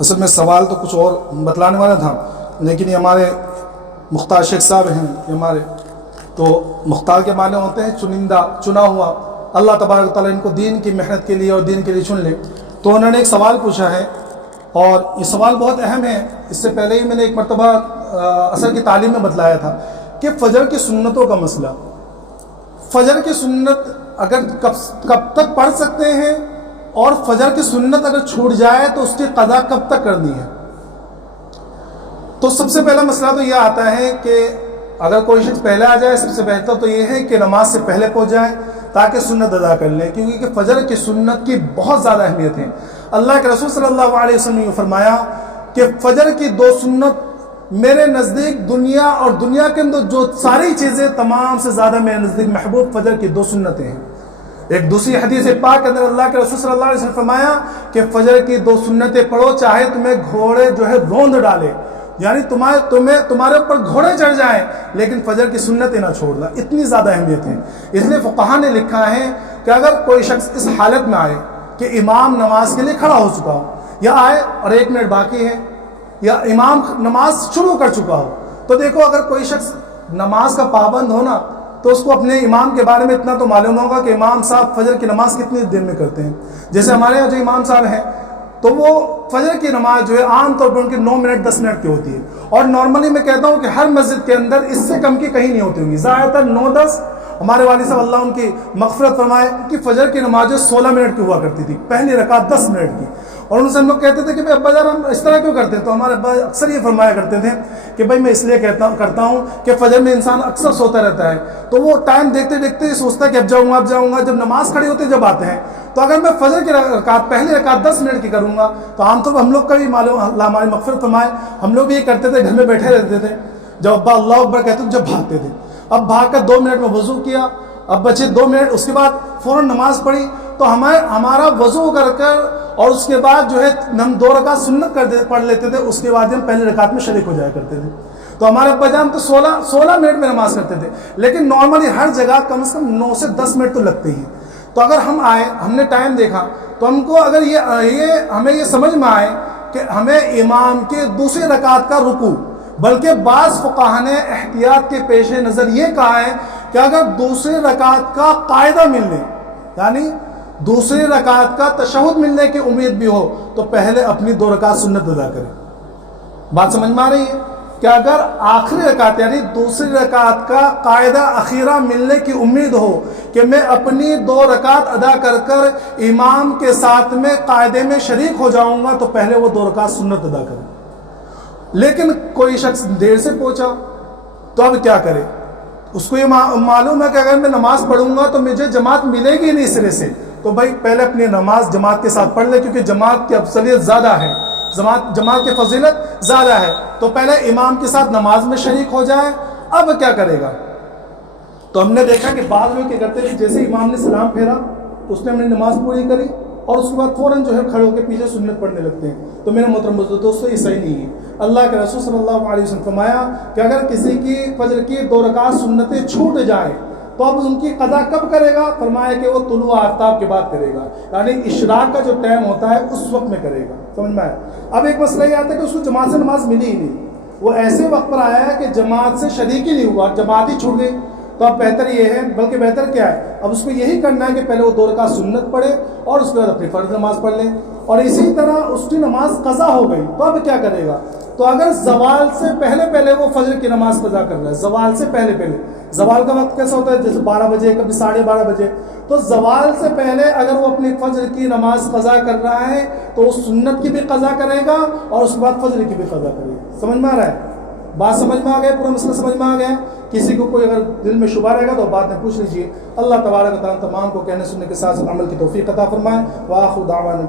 असल में सवाल तो कुछ और बतलाने वाला था, लेकिन ये हमारे मुख्तार शेख साहब हैं, ये हमारे तो मुख्तार के माने होते हैं चुनिंदा, चुना हुआ। अल्लाह तबारक तआला इनको दीन की मेहनत के लिए और दीन के लिए चुन ले। तो उन्होंने एक सवाल पूछा है और ये सवाल बहुत अहम है। इससे पहले ही मैंने एक मरतबा असर की तालीम में बतलाया था कि फ़जर की सुन्नतों का मसला, फ़जर की सुन्नत अगर कब तक पढ़ सकते हैं और फ़जर की सुन्नत अगर छूट जाए तो उसकी क़ज़ा कब तक करनी है। तो सबसे पहला मसला तो यह आता है कि अगर कोई शख्स पहले आ जाए, सबसे बेहतर तो यह है कि नमाज से पहले पहुंच जाए ताकि सुन्नत अदा कर लें, क्योंकि फ़जर की सुन्नत की बहुत ज़्यादा अहमियत है। अल्लाह के रसूल सल्लल्लाहु अलैहि वसल्लम ने फरमाया कि फ़जर की 2 सुन्नत मेरे नज़दीक दुनिया और दुनिया के अंदर जो सारी चीज़ें तमाम से ज़्यादा मेरे नज़दीक महबूब फ़जर की 2 सुन्नतें हैं। एक दूसरी हदीस पाक के अंदर अल्लाह के रसूल सल्लल्लाहु अलैहि वसल्लम फरमाया कि फ़जर की 2 सुन्नतें पढ़ो, चाहे तुम्हें घोड़े जो है रोंद डाले, यानी तुम्हारे ऊपर घोड़े चढ़ जाएं, लेकिन फ़जर की सुन्नतें ना छोड़ना। इतनी ज़्यादा अहमियत है। इसलिए फ़ुक़हा ने लिखा है कि अगर कोई शख्स इस हालत में आए कि इमाम नमाज के लिए खड़ा हो चुका हो, या आए और 1 मिनट बाकी है, या इमाम नमाज शुरू कर चुका हो, तो देखो अगर कोई शख्स नमाज का पाबंद हो ना, तो उसको अपने इमाम के बारे में इतना तो मालूम होगा कि इमाम साहब फ़जर की नमाज कितनी देर में करते हैं। जैसे हमारे यहाँ जो इमाम साहब हैं तो वो फ़जर की नमाज जो है आमतौर पर उनकी 9 मिनट 10 मिनट की होती है, और नॉर्मली मैं कहता हूँ कि हर मस्जिद के अंदर इससे कम की कहीं नहीं होती होंगी, ज़्यादातर 9-10। हमारे वालिद साहब अल्लाह उनकी मग़फ़िरत फरमाए कि फ़जर की नमाज 16 मिनट की हुआ करती थी, पहली रकात 10 मिनट की। और उनसे हम लोग कहते थे कि भाई अब्बा जान हम इस तरह क्यों करते हैं, तो हमारे अब्बा अक्सर ये फरमाया करते थे कि भाई मैं इसलिए करता हूँ कि फ़जर में इंसान अक्सर सोता रहता है, तो वो टाइम देखते देखते सोचता है कि अब जाऊँगा, जब नमाज खड़ी होती है जब आते हैं। तो अगर मैं फ़जर की रकात पहली रकात 10 मिनट की करूँगा तो आमतौर पर हम लोग का भी मालूम, अल्लाह हमारी मग़फ़िरत फरमाए, हम लोग भी ये करते थे, घर में बैठे रहते थे, जब अब्बा अल्लाह अकबर कहते थे जब भागते थे। अब भाग कर 2 मिनट में वज़ू किया, अब बचे 2 मिनट, उसके बाद फ़ौरन नमाज़ पढ़ी, तो हमारा वज़ू कर और उसके बाद जो है हम 2 रकात सुन्नत पढ़ लेते थे, उसके बाद हम पहली रकात में शरीक हो जाया करते थे। तो हमारे अब्बा जान तो 16 मिनट में नमाज करते थे, लेकिन नॉर्मली हर जगह कम से कम 9 से 10 मिनट तो लगते ही। तो अगर हम आए, हमने टाइम देखा, तो हमको अगर हमें ये समझ में आए कि हमें इमाम के दूसरी रकात का रुकू, बल्कि बाज़ फ़ुक़हा ने एहतियात के पेश नज़र ये कहा है कि अगर दूसरी रकात का कायदा मिलने, यानी दूसरी रकात का तशहुद मिलने की उम्मीद भी हो, तो पहले अपनी 2 रकात सुन्नत अदा करें। बात समझ में आ रही है कि अगर आखिरी रकात यानी दूसरी रकात का कायदा अखीरा मिलने की उम्मीद हो कि मैं अपनी 2 रकात अदा कर इमाम के साथ में कायदे में शरीक हो जाऊंगा, तो पहले वो 2 रकात सुन्नत अदा करें। लेकिन कोई शख्स देर से पहुंचा तो अब क्या करे, उसको ये मालूम है कि अगर मैं नमाज पढ़ूंगा तो मुझे जमात मिलेगी नहीं सिरे से, तो भाई पहले अपनी नमाज जमात के साथ पढ़ ले, क्योंकि जमात की अफजलियत ज़्यादा है, जमात की फजीलत ज़्यादा है। तो पहले इमाम के साथ नमाज में शरीक हो जाए। अब क्या करेगा, तो हमने देखा कि बाद में क्या करते थे, जैसे इमाम ने सलाम फेरा तो उसने अपनी नमाज पूरी करी और उसके बाद फ़ौरन जो है खड़े होकर पीछे सुन्नत पढ़ने लगते हैं। तो मेरे मोहतरम दोस्तों ये सही नहीं है। अल्लाह के रसूल सल्लल्लाहु अलैहि वसल्लम फरमाया कि अगर किसी की फ़जर की 2 रकात सुन्नतें छूट जाए तो अब उनकी क़ज़ा कब करेगा, फरमाया कि वो तुलू आफ्ताब के बाद करेगा, यानी इशराक का जो टाइम होता है उस वक्त में करेगा। समझ में आया। अब एक मसला ये आता है कि उसको जमात से नमाज मिली ही नहीं, वो ऐसे वक्त पर आया है कि जमात से शरीक ही नहीं हुआ, जमात ही छूट गई। तो अब बेहतर ये है, बल्कि बेहतर क्या है, अब उसको यही करना है कि पहले वो 2 रकात सुन्नत पढ़े और उसके बाद अपनी फ़र्ज़ नमाज पढ़ ले, और इसी तरह उसकी नमाज क़ज़ा हो गई तो अब क्या करेगा। तो अगर ज़वाल से पहले वो फ़जर की नमाज क़ज़ा कर रहा है, ज़वाल से पहले, ज़वाल का वक्त कैसा होता है, जैसे 12 बजे, कभी 12:30 बजे, तो ज़वाल से पहले अगर वो अपनी फ़जर की नमाज क़ज़ा कर रहा है तो वो सुन्नत की भी क़ज़ा करेगा और उसके बाद फ़जर की भी क़ज़ा करेगा। समझ में आ रहा है, बात समझ में आ गया, पूरा मसला समझ में आ गया। किसी को कोई अगर दिल में शुबा रहेगा तो बात में पूछ लीजिए। अल्लाह तबारक व तआला तमाम को कहने सुनने के साथ साथ अमल की तौफीक अता फरमाए। व आखिर दावाना।